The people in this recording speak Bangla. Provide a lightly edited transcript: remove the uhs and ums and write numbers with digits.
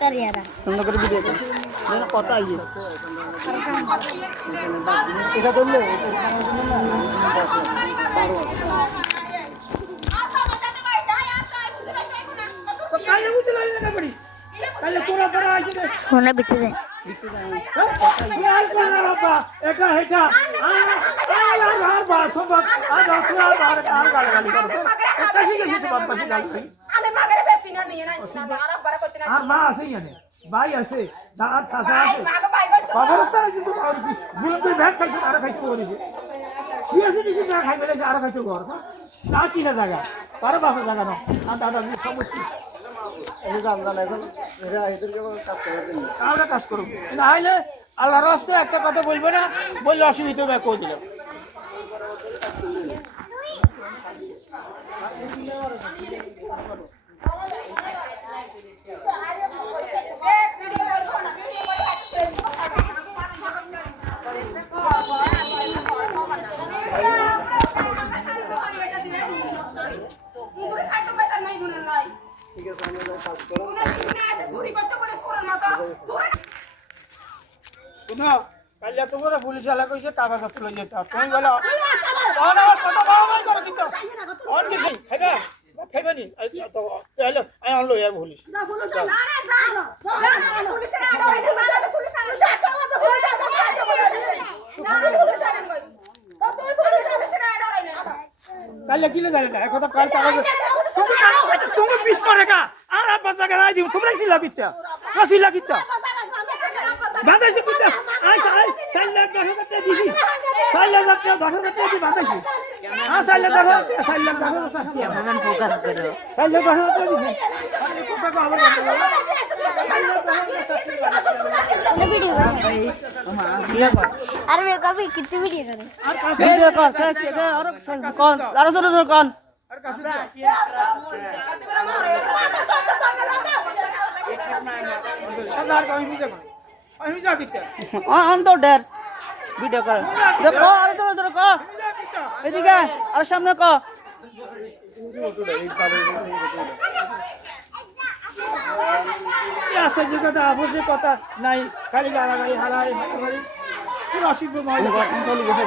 তারিয়ারা সুন্দর করে ভিডিও কর যেন কথা আইয়ে এটা ধরলে ফোনে বিতে যায় এটা এটা আর বাস সবাত আজ আসলা বার আর গালি করো এটা শিখে শিখে বাপ বাসি গালি আলে মাগরে বেশি না নিয়ে নাই না আর বড় করতে না আর মা আছে ইয়ানে ভাই আছে দাঁত সাসা আছে মাগো ভাই গো খবরস্থানে কিন্তু আর কি বুলতে ব্যাগ খাইছে আর খাইতে করে দিবে সিয়াসি বেশি না খাই বলে আর খাইতে ঘর না কিনা জায়গা তার বাসা জায়গা না আর দাদা সমস্যা এই যে আমরা এখন এরা এদেরকে কাজ করার জন্য আমরা কাজ করব না হইলে আল্লাহর রাস্তায় একটা কথা বলবো না বললে অসুবিধা হবে কই দিলাম ঠিক আছে আমরা কাজ করব চুরি করতে বলে সুরের মতো শুনো কাল তোমার পুলিশ আলা কইছে কাগজপত্র লই যেতে তুমি বলো আর কথা বাবা করে দিত অন কি খাইবা খাইবা নি তো তাহলে আই আনলো ইয়া পুলিশ না পুলিশ না রে যা পুলিশ না আড়ে পুলিশ আড়ে পুলিশ আড়ে কই তো তুমি পুলিশ আড়ে আড়ে না কাল কিলে যায় না কথা কাল কাগজ তুমি পিছ পড়ে কা আর বাচ্চা কে রাই দিব তোমরা সিলা কিতা সিলা কিতা বাতাসি কিতা আই সাইলা দশটা দিছি সাইলা দশটা দিছি বাতাসি সাইলা দশটা ক্যামেরাম্যান ফোকাস করো সাইলা দশটা দিছি কথা কো আবার ভিডিও করে আরে वे कभी कितनी वीडियो करे আর কাছে ভিডিও কর সে আর কোন আর ছোট ছোট কোন আর কাছে আর কই মিজা কর আমি মিজা কিতা অন তো ডের ভিডিও কর দেখো আর ছোট ছোট কো মিজা কিতা এদিকে আর সামনে কো আছে যে কথা আপসে কথা নাই খালি গালাগালি হালাই হালাই পুরো অসুবিধা মহিলা চলে গেছে